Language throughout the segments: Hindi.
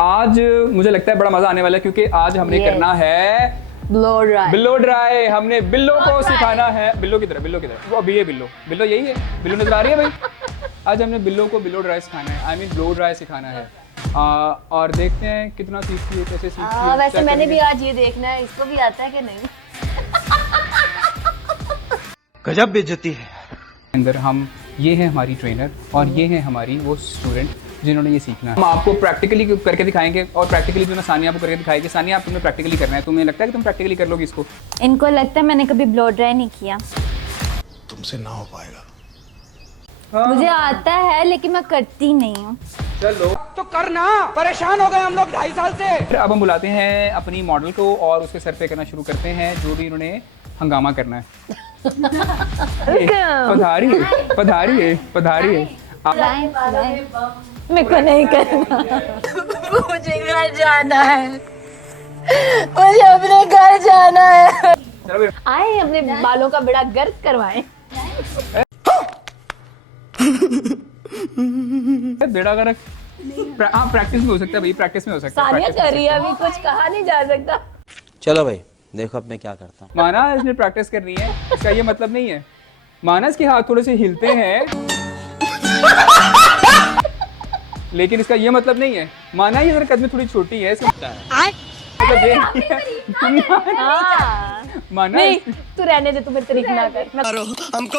आज मुझे लगता है बड़ा मजा आने वाला है क्योंकि आज हमने करना है बिल्लो ड्राई। हमने बिल्लो को सिखाना है। बिल्लो की तरह वो अभी है बिल्लो यही है। बिल्लो नजर आ रही है भाई। आज हमने बिल्लो को बिल्लो ड्राई सिखाना है, आई मीन ब्लो ड्राई सिखाना है। और देखते हैं कितना सीखती है, कैसे सीखती है। वैसे मैंने भी आज ये देखना है इसको भी आता है कि नहीं। गजब बेइज्जती है। अंदर हम ये है हमारी ट्रेनर और ये है हमारी वो स्टूडेंट जिन्होंने ये सीखना है। हम आपको प्रैक्टिकली करके दिखाएंगे और प्रैक्टिकली जो ना सानिया आपको करके दिखाएगी। सानिया आप तुम्हें प्रैक्टिकली करना है, तुम्हें लगता है कि तुम प्रैक्टिकली कर लोगी इसको? इनको लगता है मैंने कभी ब्लो ड्राई नहीं किया। तुमसे ना हो पाएगा। मुझे आता है लेकिन मैं करती नहीं हूँ। चलो तो करना, परेशान हो गए हम लोग 2.5 साल से। फिर अब हम बुलाते हैं अपनी मॉडल को और उसके सर पे करना शुरू करते हैं जो भी इन्होंने हंगामा करना है। पधारिए। मेरे को नहीं करना। मुझे घर जाना है। मुझे अपने घर जाना है। आए अपने बालों का बड़ा गर्द करवाएं। बेड़ा गर्क हाँ प्रैक्टिस में हो सकता है भाई, प्रैक्टिस में हो सकता है। सानिया कर रही है, अभी कुछ कहा नहीं जा सकता। चलो भाई देखो अब मैं क्या करता हूँ। माना इसने प्रैक्टिस करनी है, इसका ये मतलब नहीं है। माना इसके हाथ थोड़े से हिलते हैं लेकिन इसका ये मतलब नहीं है। माना ये जरा कद में थोड़ी छोटी है, इसका मतलब ये माना नहीं, तू रहने दे, तू मेरी तारीफ ना कर।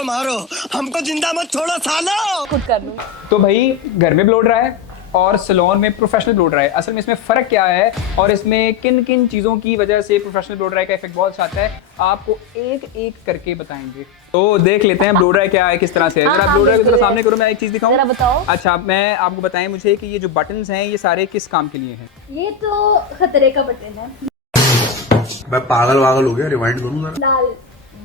मारो हमको जिंदा मत छोड़ो सालो। खुद कर लूँ। तो भाई घर में ब्लो ड्राई और सैलून में प्रोफेशनल ब्लो ड्राई, असल में इसमें फ़र्क क्या है और इसमें किन किन चीज़ों की वजह से प्रोफेशनल ब्लो ड्राई का इफेक्ट बहुत अच्छा आता है, आपको एक एक करके बताएंगे। तो देख लेते हैं ब्लो ड्राई क्या है, किस तरह से है। जरा ब्लो ड्राई को जरा सामने करो, मैं एक चीज़ दिखाऊं। जरा बताओ। अच्छा मैं आपको बताएं मुझे कि ये जो बटन्स हैं ये सारे किस काम के लिए हैं? ये तो खतरे का बटन है। मैं पागल हो गया, रिवाइंड करूं जरा। लाल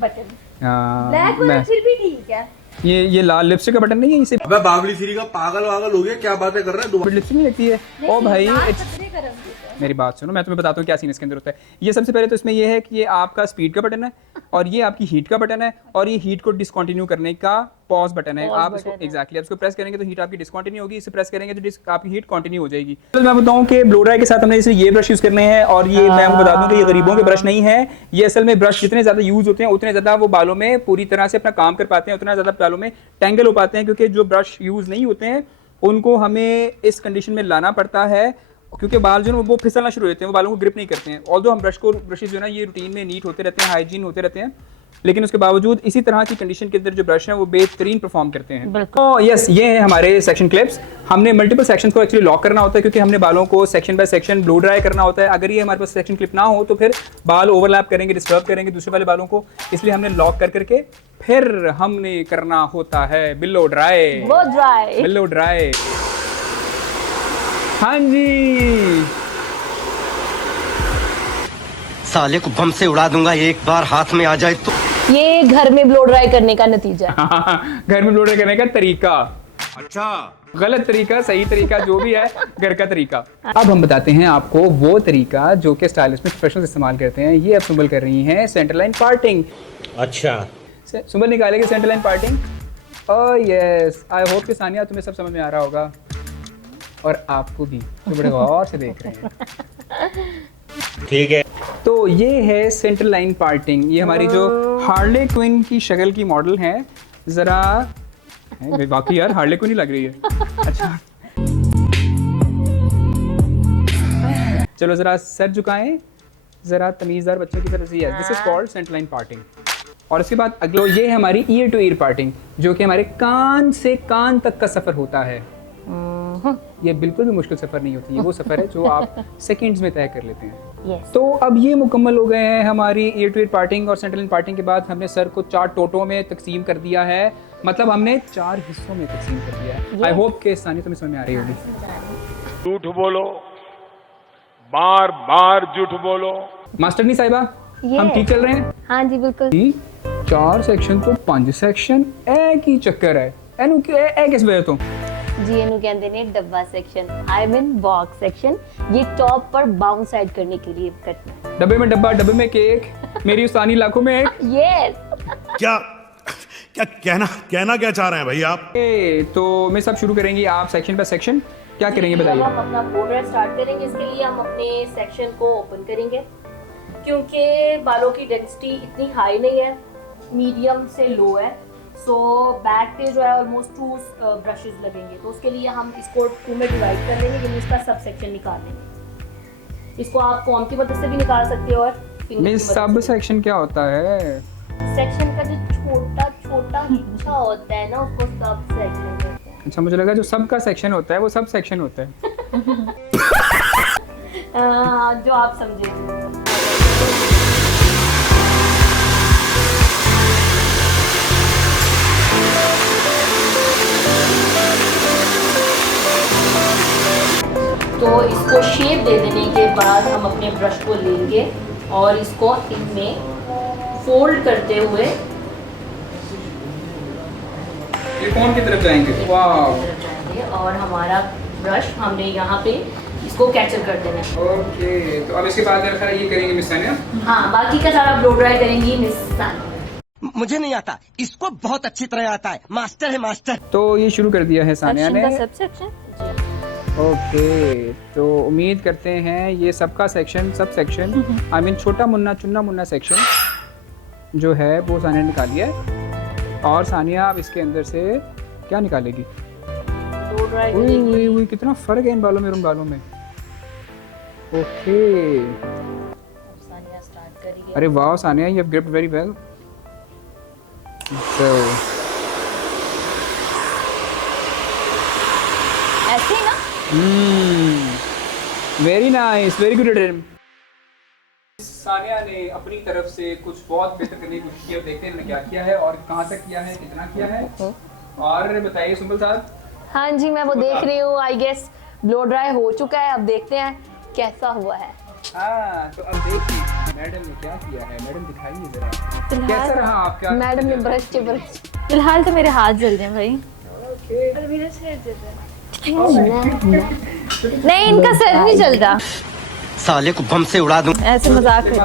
बटन, ब्लैक बटन फिर भी ठीक है। ये लाल लिपस्टिक का बटन नहीं है, इसे अबे बाबली सीरी का पागल हो गया, क्या बातें कर रहा है दोबारा। लिपस्टिक नहीं लगती है। ओ भाई खतरे का रंग है। मेरी बात सुनो, मैं तुम्हें बताता हूँ क्या सीन इसके अंदर होता है। ये सबसे पहले तो इसमें ये है कि ये आपका स्पीड का बटन है और ये आपकी हीट का बटन है और ये हीट को डिसकंटिन्यू करने का पॉज बटन है। आप इसको एग्जैक्टली आप इसको प्रेस करेंगे तो हीट आपकी डिसकंटिन्यू होगी, इसे प्रेस करेंगे तो आपकी हीट कंटिन्यू हो जाएगी। तो मैं बताऊं कि ब्लो ड्राई के साथ हमने जैसे ये ब्रश यूज करने हैं और ये मैं आपको बता दूं कि ये गरीबों के ब्रश नहीं है। ये असल में ब्रश जितने ज्यादा यूज होते हैं उतने ज्यादा वो बालों में पूरी तरह से अपना काम कर पाते हैं, उतना ज्यादा बालों में टैंगल हो पाते हैं, क्योंकि जो ब्रश यूज नहीं होते हैं उनको हमें इस कंडीशन में लाना पड़ता है क्योंकि बाल जो है वो फिसलना शुरू हो जाते हैं, वो बालों को ग्रिप नहीं करते हैं। ऑल्दो हम ब्रशेज जो है ना ये रूटीन में नीट होते रहते हैं, हाइजीन होते रहते हैं, लेकिन उसके बावजूद इसी तरह की कंडीशन के अंदर जो ब्रश हैं वो बेहतरीन परफॉर्म करते हैं। तो यस ये है हमारे सेक्शन क्लिप्स। हमने मल्टीपल सेक्शंस को एक्चुअली लॉक करना होता है क्योंकि हमने बालों को section by section blow dry करना होता है। अगर ये हमारे पास सेक्शन क्लिप ना हो तो फिर बाल ओवरलैप करेंगे, डिस्टर्ब करेंगे दूसरे वाले बालों को, इसलिए हमने लॉक करके फिर हमने करना होता है बिल्लो ड्राई। बिल्लो ड्राई हाँ जी। साले को बम से उड़ा दूंगा एक बार हाथ में आ जाए तो। ये घर में ब्लो ड्राई करने का नतीजा है। घर में ब्लो ड्राई करने का तरीका। अच्छा गलत तरीका, सही तरीका, जो भी है घर का तरीका। अब हम बताते हैं आपको वो तरीका जो कि स्टाइलिस्ट में प्रोफेशनल इस्तेमाल करते हैं। ये अब सुंबल कर रही हैं सेंटर लाइन पार्टिंग। अच्छा सुंबल निकालेगी centre line parting. Oh yes, I hope कि सानिया तुम्हें सब समझ में आ रहा होगा और आपको भी, तो बड़े गौर से देख रहे हैं। ठीक है। तो ये है सेंटर लाइन पार्टिंग। ये हमारी जो हार्ले क्विन की शक्ल की मॉडल है, जरा बाकी यार हार्ले क्विन ही लग रही है। अच्छा चलो जरा सर झुकाएं, जरा तमीजदार बच्चों की तरह से। This is called centre line parting. और उसके बाद अगला ये है हमारी ईयर टू ईयर पार्टिंग, जो कि हमारे कान से कान तक का सफर होता है। ये बिल्कुल भी मुश्किल सफर नहीं होती है, वो सफर है जो आप सेकंड्स में तय कर लेते हैं। तो अब ये मुकम्मल हो गए हैं हमारी ईयर टू ईयर पार्टिंग और सेंटर लाइन पार्टिंग के बाद हमने सर को 4 टोटों में तकसीम कर दिया है, मतलब हमने 4 हिस्सों में तकसीम कर दिया है। आई होप के सानी तुम्हें समझ में आ रही होगी। झूठ बोलो, बार बार झूठ बोलो। मास्टरनी साहिबा हम ठीक चल रहे हैं? हाँ जी बिल्कुल। 4 सेक्शन तो 5 सेक्शन एक ही चक्कर है। एनु किस वजह तो जी एनु कहते ने डब्बा section, I mean box section. ये टॉप पर बाउंस साइड करने के लिए करना है। डब्बे में डब्बा, डब्बे में केक, मेरी उस्तानी लाखों में एक। यस। क्या क्या कहना क्या चाह रहे हैं भाई आप? तो मैं सब शुरू करेंगे आप सेक्शन बाय सेक्शन। क्या करेंगे अब बताइए। हम अपना ब्लो ड्राई स्टार्ट करेंगे। इसके लिए हम अपने सेक्शन को ओपन करेंगे, क्योंकि बालों की डेंसिटी इतनी हाई नहीं है, मीडियम से लो है। सो बैक पे जो है ऑलमोस्ट 2 ब्रशेस लगेंगे, तो उसके लिए हम इसको 2 में डिवाइड कर लेंगे, यानी इसका सब सेक्शन निकाल लेंगे। इसको आप कॉम की मदद से भी निकाल सकते हो और फिंगर की मिस मदद सब से। सेक्शन क्या होता है? सेक्शन का जो छोटा छोटा हिस्सा होता है ना, उसको सब सेक्शन कहते हैं। अच्छा, मुझे लगा जो सब का सेक्शन होता है वो सब सेक्शन होता है। जो आप समझे। तो इसको शेप दे देने के बाद हम अपने ब्रश को लेंगे और इसको इनमें फोल्ड करते हुए ये कौन की तरफ जाएंगे? वाह, जाएंगे और हमारा ब्रश हमने यहाँ पे इसको कैचर कर देना है। ओके। तो अब इसके बाद मेरा ख्याल है ये करेंगे मिस सानिया। हाँ, बाकी का सारा ब्लो ड्राई करेंगी मिस सानिया। मुझे नहीं आता, इसको बहुत अच्छी तरह आता है, मास्टर है मास्टर। तो ये शुरू कर दिया है सानिया ने। सब सेक्शन ओके, तो उम्मीद करते हैं ये सबका section, sub section, I mean छोटा मुन्ना चुन्ना मुन्ना सेक्शन जो है वो सानिया ने निकाल लिया है। और सानिया अब इसके अंदर से क्या निकालेगी? ब्लो ड्राई उई करेंगी। उई उई, कितना फर्क है इन बालों में और उन बालों में। ओके, सानिया स्टार्ट करिए। अरे वाह Sania, you have gripped very well. So ऐसे ही ना? Very nice, very good edit. Sania ने अपनी तरफ से कुछ बहुत बेहतर करने की कोशिश की। अब देखते हैं इन्होंने क्या किया है और कहाँ तक किया है, कितना किया है। और बताइए सुंबल साहब। हाँ जी, मैं वो देख रही हूँ। आई गेस ब्लो ड्राई हो चुका है, अब देखते हैं कैसा हुआ है। हाँ, तो अब देखिए मैडम ने क्या किया है। मैडम दिखाइए जरा, कैसा रहा आपका? मैडम ने ब्रश से ब्रश। फिलहाल तो मेरे हाथ जल रहे हैं भाई। नहीं, इनका सर नहीं जलता, साले को बम से उड़ा दूं। ऐसे मजाक है।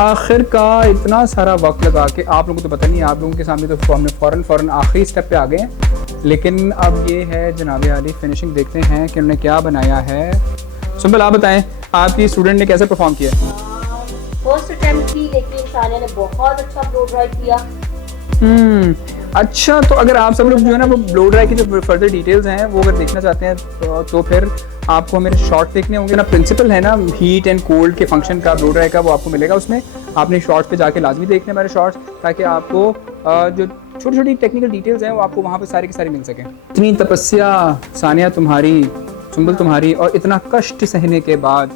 आखिरकार इतना सारा वक्त लगा के, आप लोगों को तो पता नहीं, आप लोगों के सामने तो हमने फ़ौरन आखिरी स्टेप पे आ गए हैं। लेकिन अब ये है जनाब आली फिनिशिंग। देखते हैं कि उन्होंने क्या बनाया है। सुंबल आप बताएं, आपकी स्टूडेंट ने कैसे परफॉर्म किया? फर्स्ट अटेम्प्ट की, लेकिन सानिया ने बहुत अच्छा ब्लो ड्राई किया। अच्छा, तो अगर आप सब लोग जो है ना वो ब्लो ड्राई की जो फर्दर डिटेल्स हैं वो अगर देखना चाहते हैं तो फिर आपको मेरे शॉर्ट देखने होंगे ना। प्रिंसिपल है ना हीट एंड कोल्ड के फंक्शन का ब्लो ड्राई का, वो आपको मिलेगा उसमें। आपने शॉर्ट्स पे जाके लाजमी देखने हमारे शॉर्ट्स, ताकि आपको जो छोटी छोटी टेक्निकल डिटेल्स हैं वो आपको वहाँ पे सारी की सारी मिल सकें। इतनी तपस्या सानिया तुम्हारी, सुंबल तुम्हारी, और इतना कष्ट सहने के बाद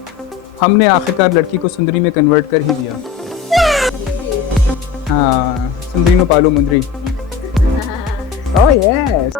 हमने आखिरकार लड़की को सुंदरी में कन्वर्ट कर ही दिया। हाँ, सुंदरी नो पालो मुंदरी। Oh yes.